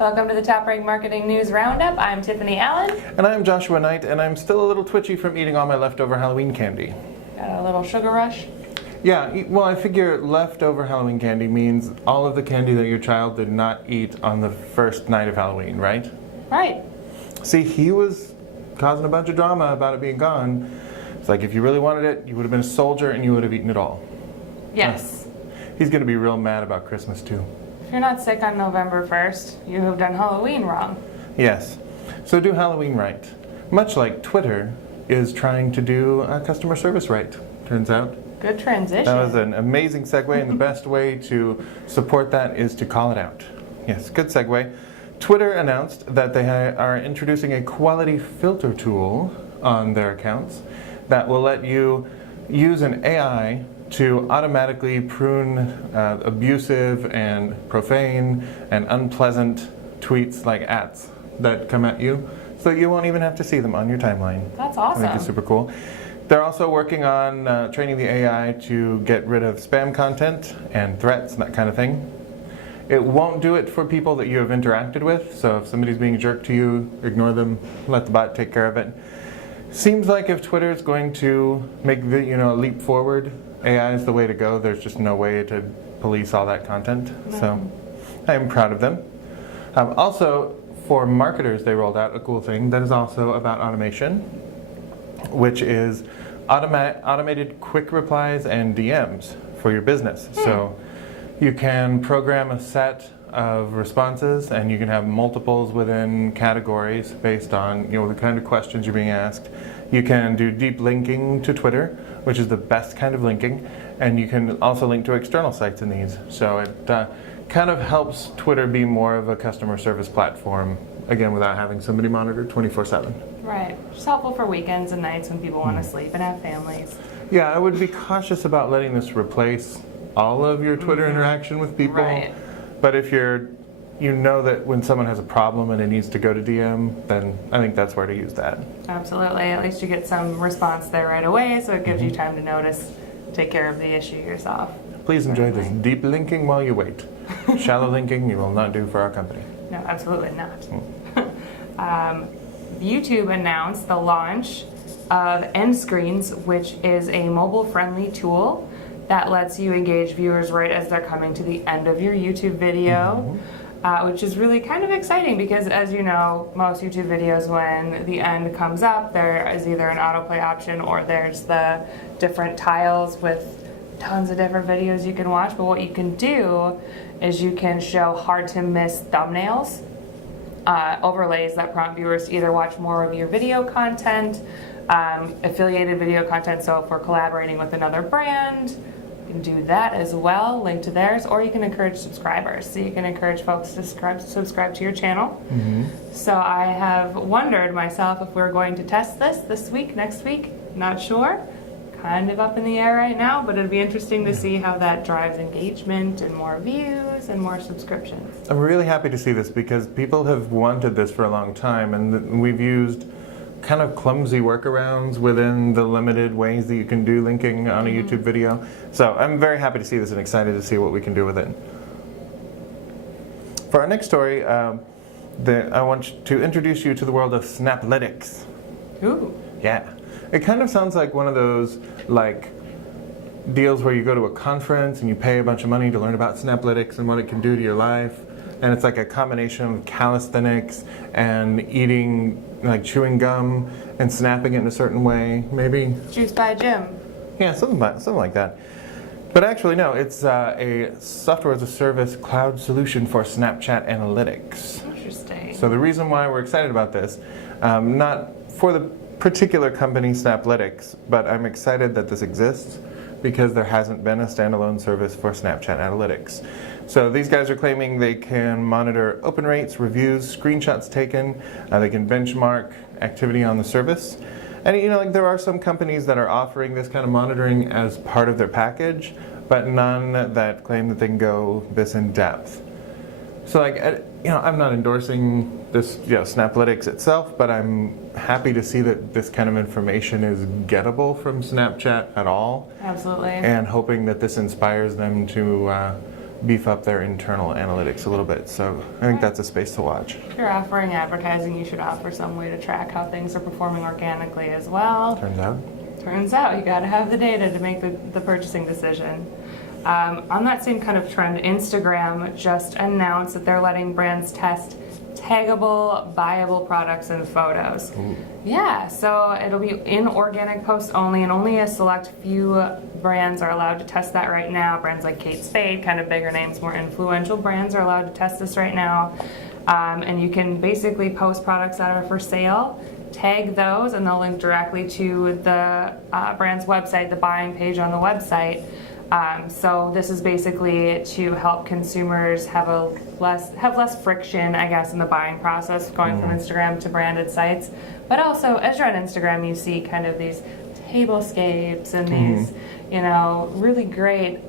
Welcome to the TopRank Marketing News Roundup. I'm Tiffani Allen. And I'm Joshua Nite, and I'm still a little twitchy from eating all my leftover Halloween candy. Got a little sugar rush? Yeah, well, I figure leftover Halloween candy means all of the candy that your child did not eat on the first night of Halloween, right? Right. See, he was causing a bunch of drama about it being gone. It's like, if you really wanted it, you would have been a soldier and you would have eaten it all. Yes. He's going to be real mad about Christmas, too. If you're not sick on November 1st, you have done Halloween wrong. Yes. So do Halloween right. Much like Twitter is trying to do customer service right, turns out. Good transition. That was an amazing segue, and the best way to support that is to call it out. Yes, good segue. Twitter announced that they are introducing a quality filter tool on their accounts that will let you use an AI to automatically prune abusive and profane and unpleasant tweets like ats that come at you, so you won't even have to see them on your timeline. That's awesome. I think it's super cool. They're also working on training the AI to get rid of spam content and threats and that kind of thing. It won't do it for people that you have interacted with, so if somebody's being a jerk to you, ignore them, let the bot take care of it. Seems like if Twitter is going to make the, a leap forward, AI is the way to go. There's just no way to police all that content. No. So I'm proud of them. Also, for marketers, they rolled out a cool thing that is also about automation, which is automated quick replies and DMs for your business. So you can program a set of responses, and you can have multiples within categories based on the kind of questions you're being asked. You can do deep linking to Twitter, which is the best kind of linking, and you can also link to external sites in these. So it kind of helps Twitter be more of a customer service platform, again, without having somebody monitor 24/7. Right. It's helpful for weekends and nights when people want to sleep and have families. Yeah, I would be cautious about letting this replace all of your Twitter interaction with people. Right. But if you know that when someone has a problem and it needs to go to DM, then I think that's where to use that. Absolutely. At least you get some response there right away, so it gives you time to notice, take care of the issue yourself. Please enjoy this deep linking while you wait. Shallow linking you will not do for our company. No, absolutely not. YouTube announced the launch of End Screens, which is a mobile-friendly tool that lets you engage viewers right as they're coming to the end of your YouTube video, which is really kind of exciting because, as you know, most YouTube videos, when the end comes up, there is either an autoplay option or there's the different tiles with tons of different videos you can watch. But what you can do is you can show hard-to-miss thumbnails, overlays that prompt viewers to either watch more of your video content, affiliated video content, so if we're collaborating with another brand, you can do that as well, link to theirs, or you can encourage subscribers. So you can encourage folks to subscribe to your channel. So I have wondered myself if we're going to test this week, next week, not sure. Kind of up in the air right now, but it'd be interesting to see how that drives engagement and more views and more subscriptions. I'm really happy to see this because people have wanted this for a long time, and we've used kind of clumsy workarounds within the limited ways that you can do linking on a YouTube video. So I'm very happy to see this and excited to see what we can do with it. For our next story, I want to introduce you to the world of Snaplytics. Ooh. Yeah. It kind of sounds like one of those deals where you go to a conference and you pay a bunch of money to learn about Snaplytics and what it can do to your life. And it's like a combination of calisthenics and eating, chewing gum and snapping it in a certain way, maybe. Juice by Jim. Yeah, something like that. But actually, no, it's a software as a service cloud solution for Snapchat analytics. Interesting. So the reason why we're excited about this, not for the particular company Snaplytics, but I'm excited that this exists because there hasn't been a standalone service for Snapchat analytics. So these guys are claiming they can monitor open rates, reviews, screenshots taken, they can benchmark activity on the service. And there are some companies that are offering this kind of monitoring as part of their package, but none that claim that they can go this in depth. So I'm not endorsing this, Snaplytics itself, but I'm happy to see that this kind of information is gettable from Snapchat at all. Absolutely. And hoping that this inspires them to beef up their internal analytics a little bit. So I think that's a space to watch. If you're offering advertising, you should offer some way to track how things are performing organically as well. Turns out you got to have the data to make the purchasing decision. On that same kind of trend, Instagram just announced that they're letting brands test taggable, buyable products and photos. Ooh. Yeah, so it'll be in organic posts only, and only a select few brands are allowed to test that right now. Brands like Kate Spade, kind of bigger names, more influential brands are allowed to test this right now. And you can basically post products that are for sale, tag those, and they'll link directly to the brand's website, the buying page on the website. So this is basically to help consumers have less friction, I guess, in the buying process going from Instagram to branded sites. But also, as you're on Instagram, you see kind of these tablescapes and these, really great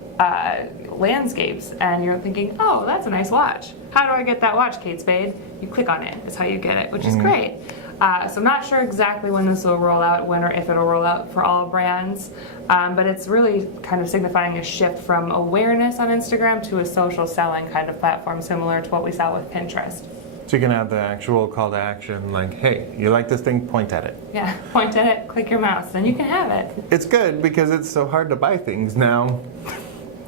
landscapes, and you're thinking, oh, that's a nice watch. How do I get that watch, Kate Spade? You click on it. That's how you get it, which is great. So I'm not sure exactly when this will roll out, when or if it'll roll out for all brands, but it's really kind of signifying a shift from awareness on Instagram to a social selling kind of platform, similar to what we saw with Pinterest. So you can have the actual call to action, like, hey, you like this thing, point at it. Yeah, point at it, click your mouse, then you can have it. It's good because it's so hard to buy things now.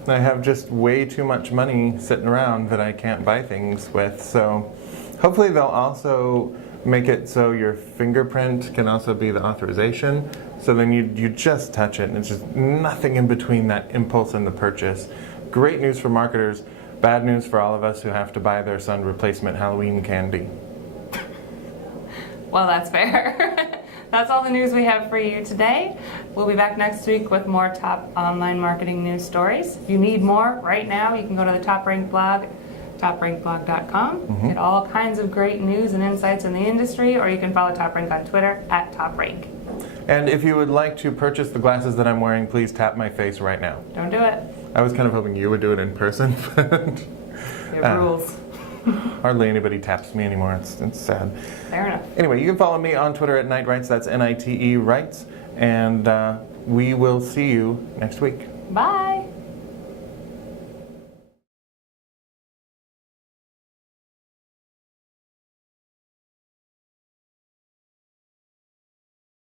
I have just way too much money sitting around that I can't buy things with. So hopefully they'll also make it so your fingerprint can also be the authorization. So then you just touch it and it's just nothing in between that impulse and the purchase. Great news for marketers, bad news for all of us who have to buy their son replacement Halloween candy. Well, that's fair. That's all the news we have for you today. We'll be back next week with more top online marketing news stories. If you need more right now, you can go to the TopRank blog, toprankblog.com. Get all kinds of great news and insights in the industry, or you can follow TopRank on Twitter at TopRank. And if you would like to purchase the glasses that I'm wearing, please tap my face right now. Don't do it. I was kind of hoping you would do it in person, but We have rules. hardly anybody taps me anymore. It's sad. Fair enough. Anyway, you can follow me on Twitter at Nite Writes. That's Nite Writes. And we will see you next week. Bye.